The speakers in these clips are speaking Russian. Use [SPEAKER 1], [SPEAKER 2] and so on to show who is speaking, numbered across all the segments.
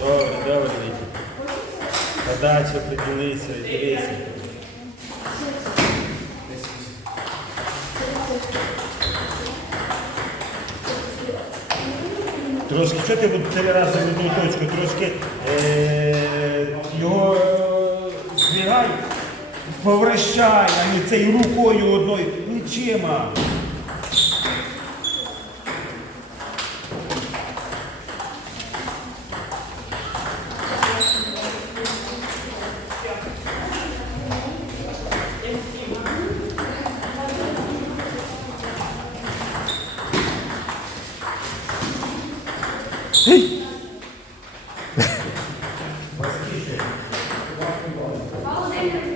[SPEAKER 1] Добре, добре. Подача, приділися, дивися. Трошки, що ти будеш три рази в одну точку, трошки е, його е, збігай, повращай, а не цей рукою одною, плечима.
[SPEAKER 2] Понимаете,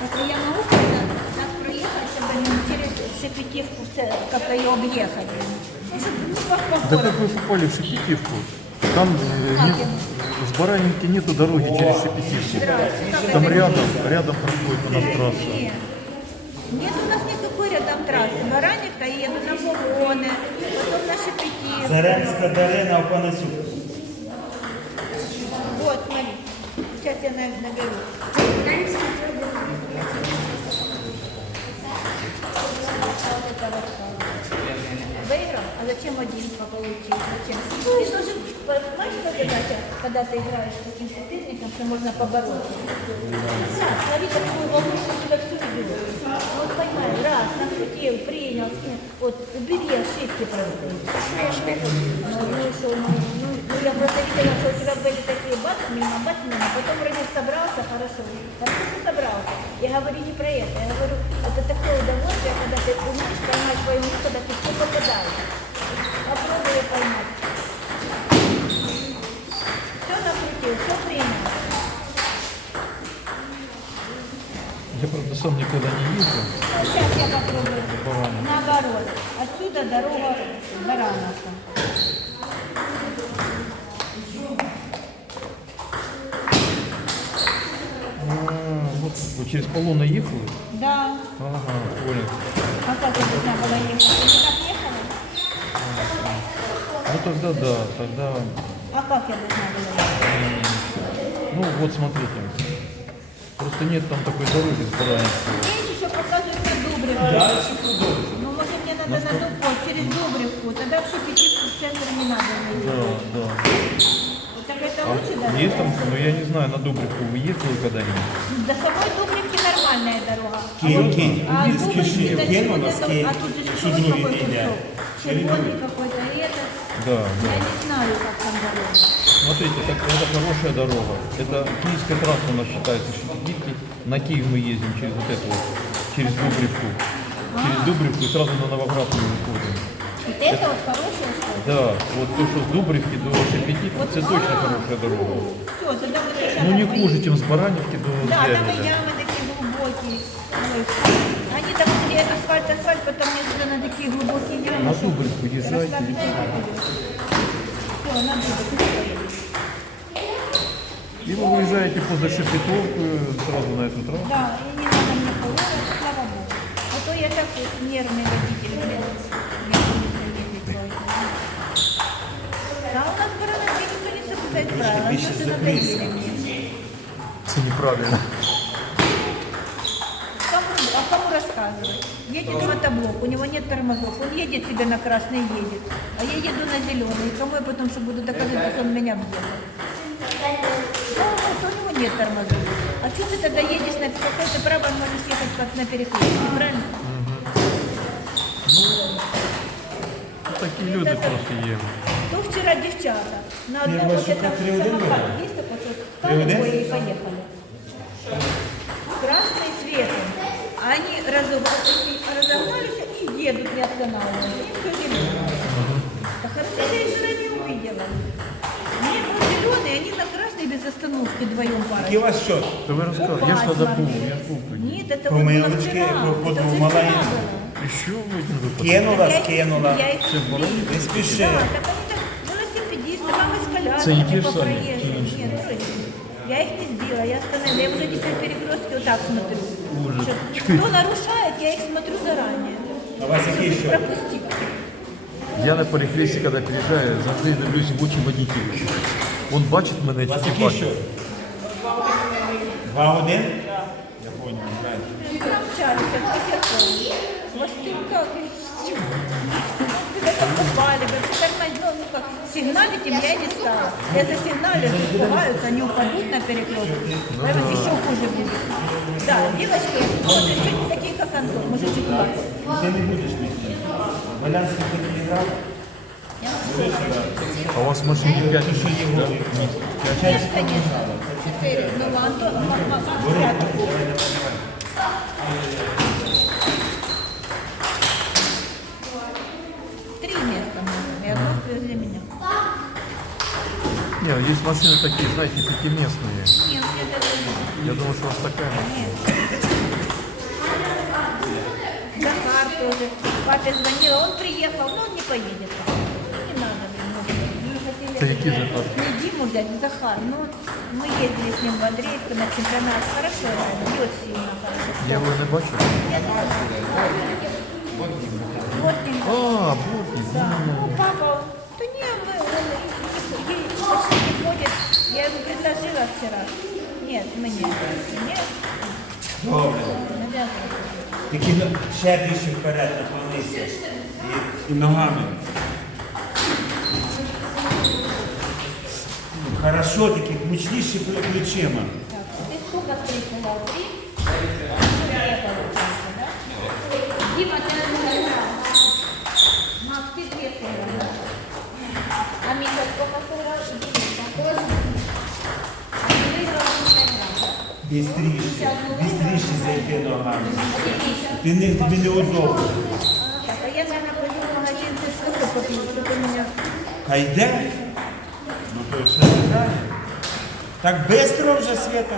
[SPEAKER 2] Это я могу как-то так проехать, чтобы не через Шепетивку все-
[SPEAKER 3] Да как вы попали в Шепетивку? Там э, с Баранинки нету дороги через Шепетивку. Там
[SPEAKER 2] это?
[SPEAKER 3] рядом, рядом проходит у нас трасса.
[SPEAKER 2] Нет. Нет у нас никакой рядом трассы. Бараневка еду на Погоны, потом на Шепетивку.
[SPEAKER 1] Заремська Дарина Опанасюк.
[SPEAKER 2] Вот, смотри. Сейчас я на- наберу. Выиграл? А зачем один получил? Зачем? Ты должен, понимаешь, что задача, когда ты играешь с таким соперником, что можно побороться? Смотри, какую волну что тебя всю ведет. Вот понимаешь, раз, накрутил, принял, вот убери ошибки просто. Ну, что, ну, ну, ну, я просто видела, что у тебя были такие бац, мимо, бац, мимо, потом вроде собрался, хорошо. Хорошо, что собрался. Я говорю не про это, я говорю, это такое удовольствие, когда ты умеешь поймать свою мышцу, когда ты все попадаешь. Попробуй её поймать. Все накрутил, все принял.
[SPEAKER 3] Я, правда, сам никогда не ездил.
[SPEAKER 2] Ну, сейчас я попробую.
[SPEAKER 3] Баранов.
[SPEAKER 2] Наоборот. Отсюда дорога Барановка.
[SPEAKER 3] Через Полоно ехали?
[SPEAKER 2] Да.
[SPEAKER 3] Ага, понял.
[SPEAKER 2] А как я должна была ехать? Ты так ехала?
[SPEAKER 3] Ну тогда да, тогда...
[SPEAKER 2] А как я должна была ехать?
[SPEAKER 3] Ну вот смотрите. Просто нет там такой дороги Баранинки.
[SPEAKER 2] Здесь еще показывают на Дубревку.
[SPEAKER 1] Дальше продовжуй.
[SPEAKER 2] Ну, может, мне надо на Дубко, через Дубревку. Тогда в Шепетивку в центр не надо.
[SPEAKER 3] Да, да
[SPEAKER 2] Так это
[SPEAKER 3] А
[SPEAKER 2] лучше, да?
[SPEAKER 3] есть там, ну я не знаю, на Дубрику вы ездили когда-нибудь?
[SPEAKER 2] До самой Дубревки нормальная дорога.
[SPEAKER 1] Кінь, кінь,
[SPEAKER 2] А
[SPEAKER 1] Львівський
[SPEAKER 2] Дубревки,
[SPEAKER 1] шип,
[SPEAKER 2] да,
[SPEAKER 1] кінь у
[SPEAKER 2] вот
[SPEAKER 1] нас
[SPEAKER 2] это-
[SPEAKER 1] кінь,
[SPEAKER 2] а тут же
[SPEAKER 1] що
[SPEAKER 2] еще
[SPEAKER 1] другий
[SPEAKER 2] какой
[SPEAKER 1] йде.
[SPEAKER 2] кусок. Червоный какой-то этот.
[SPEAKER 3] Да, да.
[SPEAKER 2] Я не знаю, как там дорога.
[SPEAKER 3] Смотрите, так, это хорошая дорога. Это киевская трасса у нас считается. Шепетивки. На Киев мы ездим через вот эту вот, через Дубревку. Через Дубревку и сразу на Новоградку выходим.
[SPEAKER 2] Вот это вот хорошая что ли?
[SPEAKER 3] Да, вот то, что с Дубревки до Шепетивки, это точно хорошая дорога.
[SPEAKER 2] Все, тогда мы сейчас
[SPEAKER 3] Ну не хуже, чем с Бараневки до
[SPEAKER 2] Да, там и ямы такие глубокие. Ой, Они там где асфальт, асфальт, потом на такие глубокие ямы.
[SPEAKER 3] На Дубревку езжайте.
[SPEAKER 2] Все, на Дубревку.
[SPEAKER 3] И вы выезжаете поза Шепетовку сразу на эту трассу.
[SPEAKER 2] Да, и не надо мне поворот, слава богу. А то я так вот нервный водитель, блин. Я не знаю, ехать, ой. отправила.
[SPEAKER 1] більше
[SPEAKER 2] Что ты
[SPEAKER 1] закрийся.
[SPEAKER 2] надоели мне?
[SPEAKER 3] Це неправильно.
[SPEAKER 2] Кому, а кому рассказывать? Едет мотоблок, у него нет тормозов, он едет себе на красный едет, а я еду на зеленый. И кому я потом что буду доказывать, что он меня объехал? Ну, что у него нет тормозов. А что ты тогда едешь на какое ты право можешь ехать как на перекрестке, правильно?
[SPEAKER 3] Такі люди трохи є.
[SPEAKER 2] То вчера девчата на
[SPEAKER 1] Я
[SPEAKER 2] одном
[SPEAKER 1] вас
[SPEAKER 2] вот этом
[SPEAKER 1] как три в один
[SPEAKER 2] самокате
[SPEAKER 1] было?
[SPEAKER 2] есть такой, что
[SPEAKER 1] Три в один?
[SPEAKER 2] стали и поехали. Красный свет. А Они разогнались, разогнались и едут, не останавливаясь. Им все зеленое. Да хорошо, я их же не увидела. Мне был зеленый, они на красный без остановки вдвоем
[SPEAKER 1] Який у
[SPEAKER 2] пара.
[SPEAKER 1] вас счет?
[SPEAKER 3] То ви розказуєте, я ж тоді був, я ж був тоді.
[SPEAKER 2] Нет, это
[SPEAKER 1] По
[SPEAKER 2] вот было
[SPEAKER 1] мелочке,
[SPEAKER 2] вчера.
[SPEAKER 1] по- по
[SPEAKER 2] Это
[SPEAKER 1] двум
[SPEAKER 2] уже
[SPEAKER 1] маленьким.
[SPEAKER 2] вчера было.
[SPEAKER 3] І що ви один випадок?
[SPEAKER 1] Кинула,
[SPEAKER 2] Я их-
[SPEAKER 1] скинула.
[SPEAKER 2] Я их сбила.
[SPEAKER 1] Не спіши.
[SPEAKER 2] Да, так они
[SPEAKER 3] Це не
[SPEAKER 2] колясками
[SPEAKER 3] ті ж
[SPEAKER 2] по
[SPEAKER 3] самі,
[SPEAKER 2] проезжей.
[SPEAKER 3] чи інші?
[SPEAKER 2] Нет, вроде. Я их не сбила, я остановила. Я уже теперь перекрестки вот так смотрю.
[SPEAKER 3] Ужас.
[SPEAKER 2] Что- Кто нарушает, я их смотрю заранее.
[SPEAKER 1] А у вас який
[SPEAKER 2] Чтобы
[SPEAKER 1] счет?
[SPEAKER 2] пропустить.
[SPEAKER 3] Я на перехресті, коли приїжджаю, завжди дивлюсь в очі водителю. Він бачить мене
[SPEAKER 1] У вас
[SPEAKER 3] чи не
[SPEAKER 1] який
[SPEAKER 3] бачить.
[SPEAKER 1] счет? Два один? Я понял, правильно.
[SPEAKER 2] Ну, Там общались, как телефон. Вот ты как? Вы так попали, вы так ну, ну как, сигналить им я не стала. Я засигналю, они испугаются, они упадут на перекрестке. Понимаете, еще хуже будет. Да, девочки, вот еще не такие, как Антон, может чуть младше.
[SPEAKER 1] Ти не будеш місця. Валянський ти не грав?
[SPEAKER 3] А у вас в машині 5 місць, да?
[SPEAKER 2] Нет, конечно, четыре. Ну, Антон, ма- ма-
[SPEAKER 3] Ні, є машини такі, знаєте, п'ятимісні.
[SPEAKER 2] Нет, мне даже нет.
[SPEAKER 3] Я думаю, що у вас така.
[SPEAKER 2] Нет. Захар тоже. Папе звонила, он приехал, но он не поедет. Не надо, блин. ну, мы хотели
[SPEAKER 3] Это какие Захар?
[SPEAKER 2] Не Диму взять, Захар. Ну, мы ездили с ним в Андреевку на чемпионат. Хорошо, играет, бьет сильно хорошо.
[SPEAKER 3] Я його не бачу.
[SPEAKER 2] Вот ним.
[SPEAKER 3] А, Бутник.
[SPEAKER 2] Да. Ну, папа, он, да не, мы, Я ему предложила вчера. Нет, мне. Нет,
[SPEAKER 1] Добре.
[SPEAKER 2] навязывай.
[SPEAKER 1] Тільки на- ще більше вперед наклонися. І, і ногами. Ну, Хорошо, тільки гучніше пле- плечима.
[SPEAKER 2] Так, ты сколько три сказал? Три? да?
[SPEAKER 1] Бістріше, бістріше зайти ногами.
[SPEAKER 2] А ты Миша?
[SPEAKER 1] Ти не, тобі неудобно.
[SPEAKER 2] Так, а я, наверное, пойду в магазин, ты сколько попью, чтобы меня...
[SPEAKER 1] Хай йде. Ну то ще не грає. Так швидко вже Света.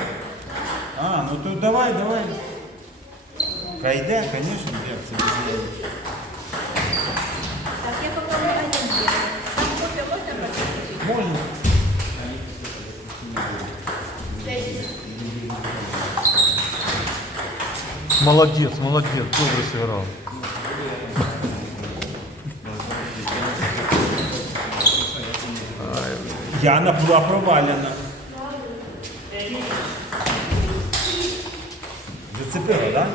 [SPEAKER 1] А, ну то давай, давай. Хай йде, звісно, як це без неї.
[SPEAKER 2] Так, я пока в магазин сделаю. Там кофе можно попить?
[SPEAKER 1] Можна.
[SPEAKER 3] Молодець, молодець, добре зіграв.
[SPEAKER 1] Яна була провалена. Зацепила? Да?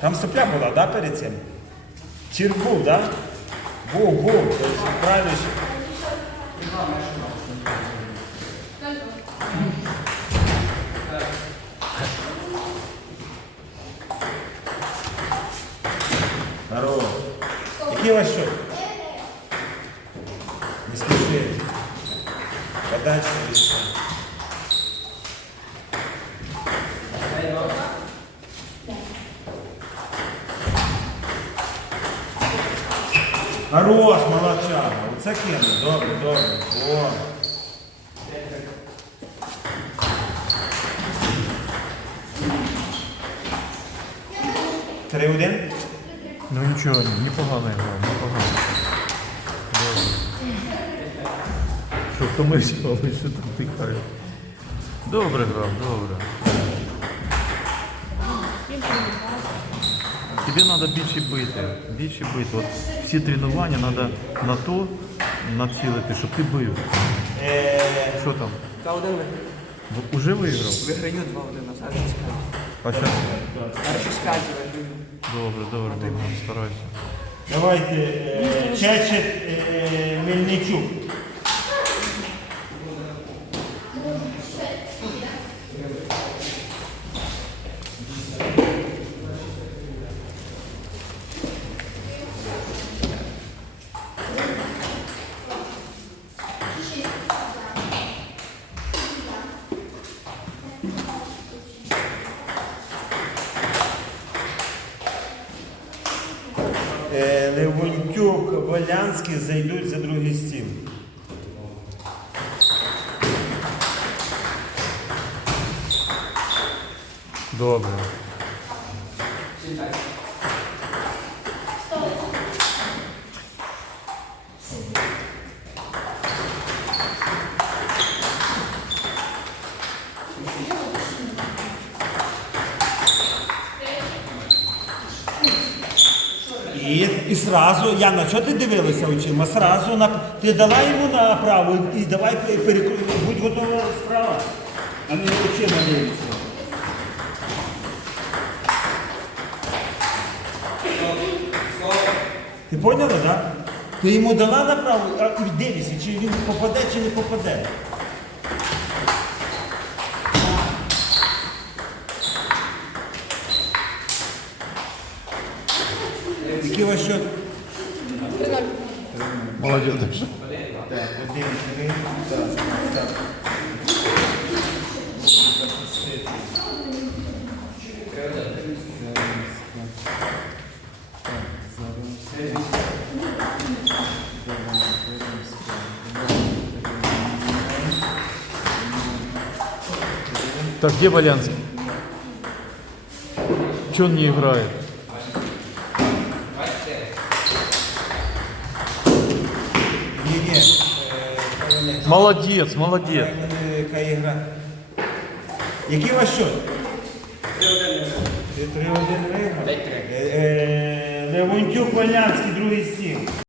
[SPEAKER 1] Там сопля була, да, перед цим? Чір був, да? Був, був. Правильно. Здорово. Який у вас счет? Не спеши. Подача? Хорош, молодчага. Оце кинув. Добре, добре. О. Три один?
[SPEAKER 3] Ну нічого, непогано грав, непогано. Що втомився, але що там тикає. Добре грав, добре. Тобі треба більше бити. Більше бити. От всі тренування треба на то націлити, щоб ти бив.
[SPEAKER 1] Е,
[SPEAKER 3] Що там?
[SPEAKER 4] Та один виграв.
[SPEAKER 3] В- Уже виграв?
[SPEAKER 4] Виграю 2-1, а зараз 6-5.
[SPEAKER 3] А зараз?
[SPEAKER 4] Зараз 6-5 виграю.
[SPEAKER 3] Добре, добре, добре, старайся.
[SPEAKER 1] давайте е, Чечет е, Мельничук. Е, Левонтюк, зайдуть за другий стіл.
[SPEAKER 3] Добре.
[SPEAKER 1] І, і сразу, Яна, що ти дивилася очима? Сразу на, ти дала йому направо і давай перекрути, будь готова справа. А не очима дивишся. Ти поняла, так? Ти йому дала направо, а і дивишся, чи він попаде, чи не попаде. Який ваш счет?
[SPEAKER 3] Молодець. Даша.
[SPEAKER 1] Так,
[SPEAKER 3] так, где Валянский? Че он не играет?
[SPEAKER 1] Ні, ні.
[SPEAKER 3] Молодец, молодец.
[SPEAKER 1] Яка ігра? Який ваш счет? 3-1 виграв. Е, е, Левонтюк Валянський, другий стіл.